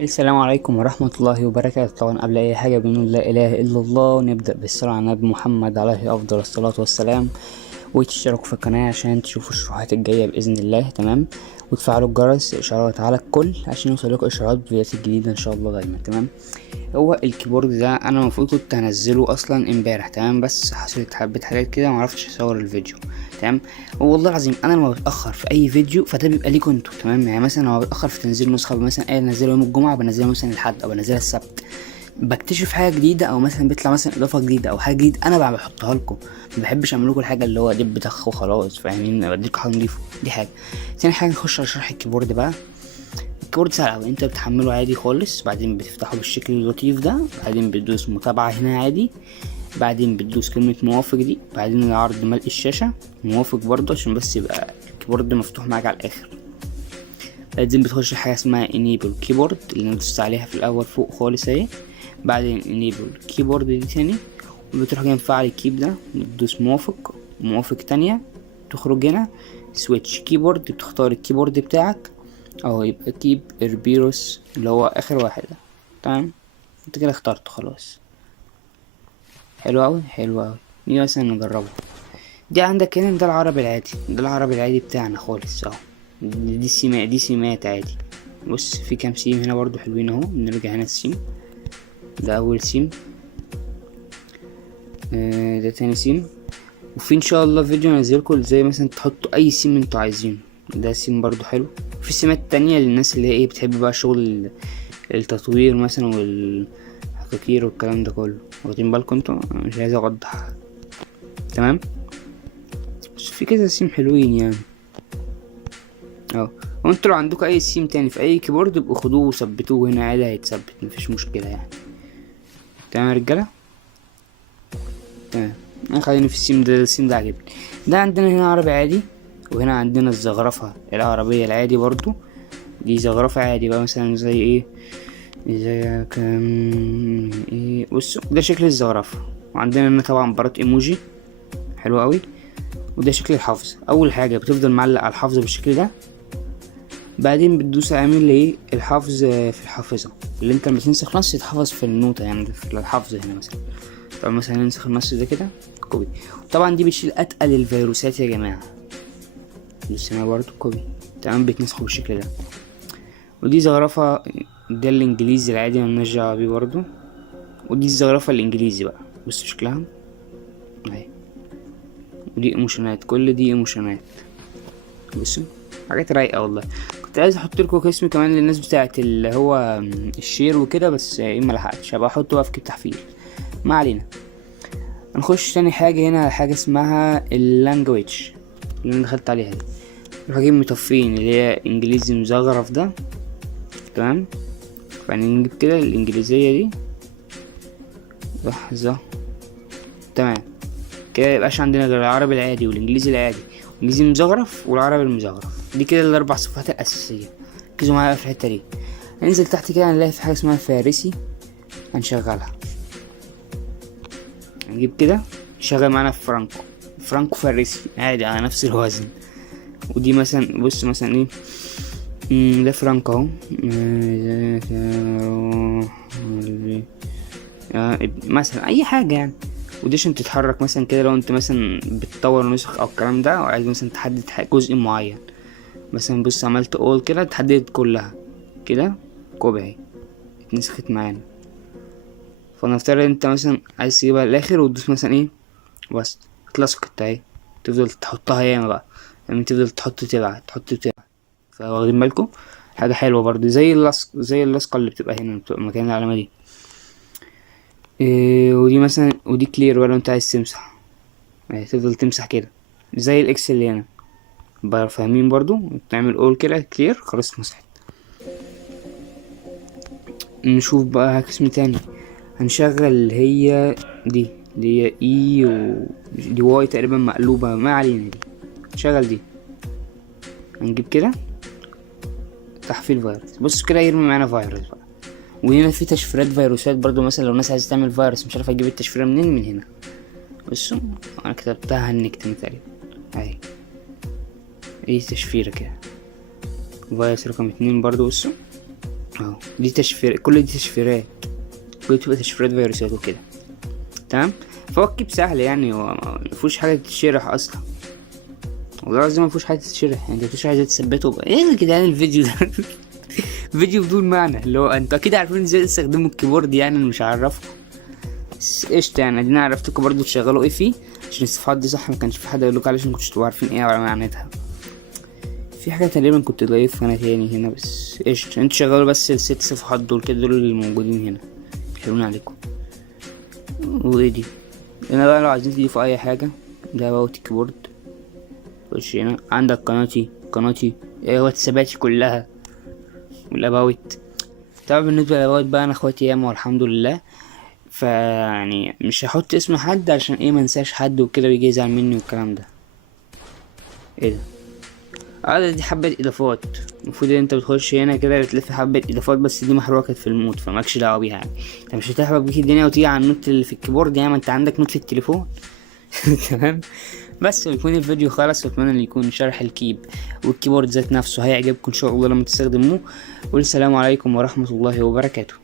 السلام عليكم ورحمة الله وبركاته. طبعا قبل أي حاجة بنقول لا إله إلا الله، ونبدأ بالصلاة على النبي محمد عليه أفضل الصلاة والسلام. وتشتركوا في القناة عشان تشوفوا الشروحات الجاية بإذن الله. تمام. وتفعلوا الجرس إشعارات على الكل عشان يوصلكوا إشعارات فيديوهات الجديدة إن شاء الله دايما. تمام. هو الكيبورد ده أنا المفروض كنت هنزله أصلا امبارح، تمام، بس حصلت حبة حاجات كده معرفتش أصور الفيديو. تمام. والله العظيم أنا لما بتأخر في أي فيديو فده بيبقى ليكوا انتوا، تمام. يعني مثلا لما بتأخر في تنزيل نسخة، مثلا بنزله يوم الجمعة، بنزله مثلا الحد أو بنزلها السبت، بكتشف حاجه جديده او مثلا بيطلع مثلا اضافه جديده او حاجه جديده انا بقى بحطها لكم. ما بحبش اعمل لكم الحاجه اللي هو دب بتخ وخلاص، فاهمين؟ بديكوا حاجه نضيفه، دي حاجه. تاني حاجه نخش على شرح الكيبورد بقى. الكيبورد سهل أوي، انت بتحمله عادي خالص، بعدين بتفتحه بالشكل اللطيف ده، بعدين بتدوس متابعه هنا عادي، بعدين بتدوس كلمه موافق دي، بعدين العرض ملء الشاشه موافق برضه عشان بس يبقى الكيبورد مفتوح معاك على الاخر. بعدين بتخش حاجه اسمها enable keyboard اللي انا دوست عليها في الاول فوق خالص اهي، بعدين enable keyboard دي تاني، وبتروح جاي مفعل الكيب ده، بتدوس موافق تانية، تخرج هنا سويتش كيبورد، بتختار الكيبورد بتاعك او يبقى كيب اربيروس اللي هو اخر واحد ده. تمام. انت كده اخترته خلاص. حلو اوي حلو اوي. نيجي مثلا نجربه. دي عندك هنا، ده العربي العادي، ده العربي العادي بتاعنا خالص اهو. دي سيمات عادي. بص في كام سيم هنا برضو حلوين اهو. نرجع هنا السيم ده اول سيم، ده تاني سيم. وفي ان شاء الله فيديو انزلكوا ازاي مثلا تحطوا اي سيم انتوا عايزينه. ده سيم برضو حلو. في سيمات تانية للناس اللي هي ايه بتحب بقى شغل التطوير مثلا والحقاقير والكلام ده كله. واخدين بالكم انتوا؟ أنا مش عايز اوضح. تمام. بس في كذا سيم حلوين يعني اهو. وانتوا لو عندكم اي سيم تاني في اي كيبورد يبقوا خدوه وثبتوه هنا عادي، هيتثبت مفيش مشكلة يعني. تمام يا رجالة. تمام. انا خليني في السيم ده، السيم ده عجبني. ده عندنا هنا عربي عادي، وهنا عندنا الزخرفة العربية العادي برضو. دي زخرفة عادي بقى مثلا زي ايه، زي ايه. بصوا ده شكل الزخرفة. وعندنا هنا طبعا بارات ايموجي حلو قوي. وده شكل الحافظ. اول حاجة بتفضل معلق على الحافظ بالشكل ده، بعدين بتدوس عامل ايه الحافظ في الحافظة اللي انت لما تنسخ نص يتحفظ في النوتة يعني في الحافظ هنا مثلا. طب مثلا ننسخ النص ده كده كوبي. طبعا دي بتشيل اتقل الفيروسات يا جماعة. بس هنا برضه كوبي. تمام. بيتنسخوا بالشكل ده. ودي زخرفة، ده الانجليزي العادي ملناش دعوة بيه برضه. ودي الزخرفة الانجليزي بقى، بص شكلها اهي. ودي ايموشنات، كل دي ايموشنات. بصوا حاجات رايقة والله. كنت عايز احط لكم اسم كمان للناس بتاعت اللي هو الشير وكده، بس ايه ملحقتش، هبقى احطه بقى في كتاب تحفيل. ما علينا. نخش تاني حاجة هنا، حاجة اسمها اللانجويج اللي انا دخلت عليها دي. نروح مطفين اللي هي انجليزي مزخرف ده. تمام. فنجيب كده الانجليزية دي لحظة. تمام. كده ميبقاش عندنا غير العربي العادي والانجليزي العادي والانجليزي المزخرف والعربي المزخرف. دي كده الاربع صفات الاساسية. ركزوا معايا في الحتة دي. ننزل تحت كده هنلاقي في حاجة اسمها فارسي، هنشغلها. نجيب كده شغل معانا في فرانكو فارسي عادي على نفس الوزن. ودي مثلا بص مثلا ايه، ده فرانك اهو. مثلا اي حاجه يعني. ودي عشان تتحرك مثلا كده لو انت مثلا بتطور نسخ او الكلام ده، او عايز مثلا تحدد جزء معين. مثلا بص عملت اول كده تحدد كلها كده كوبي اهي اتنسخت معانا. فنفترض انت مثلا عايز تجيبها للاخر وتدوس مثلا ايه بس اتلصقت اهي. تفضل تحطها ياما بقى يعني، تفضل تحط تبعت. فواخدين بالكم؟ حاجة حلوة برضه زي اللصق، زي اللصقة اللي بتبقى هنا بتبقى مكان العلامة دي. ودي مثلا، ودي كلير ولا انت عايز تمسح، يعني تفضل تمسح كده زي الاكس اللي هنا بقى. فاهمين برضو؟ تعمل اول كده كلير خلاص مسحت. نشوف بقى اسم تاني. هنشغل اللي هي دي، اللي هي اي دي واي تقريبا مقلوبة، ما علينا دي. نشغل دي. هنجيب كده تحفيل فيروس. بص كده يرمي معانا فيروس بقى. وهنا في تشفيرات فيروسات برضو، مثلا لو الناس عايزة تعمل فيروس مش عارف اجيب التشفيرة منين، من هنا. بصوا انا كتبتها هنكتم تقريبا اهي. ايه تشفيرة كده. فيروس رقم 2 برضو بصوا اهو دي تشفير، كل دي تشفيرات، كل دي بتبقى تشفيرات فيروسات وكده. تمام. فهو الكيب سهل يعني، هو مفيهوش حاجة تتشرح اصلا، والله العظيم مفيهوش حاجة تتشرح. انت مفيش حاجة تثبته بقى. ايه يا جدعان الفيديو ده فيديو بدون معنى، اللي هو انتوا اكيد عارفين ازاي تستخدموا الكيبورد، يعني انا مش هعرفكم. بس قشطة يعني، ادينا عرفتكم برضو تشغلوا ايه فيه، عشان الصفحات دي صح ما كانش في حد يقولك عليه، عشان مكنتش تبقوا عارفين ايه ولا معناتها. في حاجة تقريبا كنت ضايف انا تاني هنا، بس قشطة انتوا شغلوا بس الست صفحات دول كده، دول اللي موجودين هنا، حلوين عليكم. وايه دي؟ هنا بقى لو عايزين تضيفوا اي حاجة، ده بقى الكيبورد. خش هنا عندك قناتي ايه، واتساباتي كلها، والاباوت. طبعا بالنسبة للاباوت بقى انا اخواتي ياما والحمد لله، فيعني مش هحط اسم حد عشان ايه منساش حد وكده ويجي يزعل مني والكلام ده. ايه ده؟ دي حبة اضافات، المفروض ان انت بتخش هنا كده بتلف حبة اضافات، بس دي محروقة كانت في الموت فماكش دعوة بيها يعني. انت مش هتحرق بيك الدنيا وتيجي على النوت اللي في الكيبورد، يعني ما انت عندك نوت في التليفون. تمام. بس ويكون الفيديو خلص، واتمنى ان يكون شرح الكيب والكيبورد ذات نفسه هيعجبكم ان شاء الله لما تستخدموه. والسلام عليكم ورحمة الله وبركاته.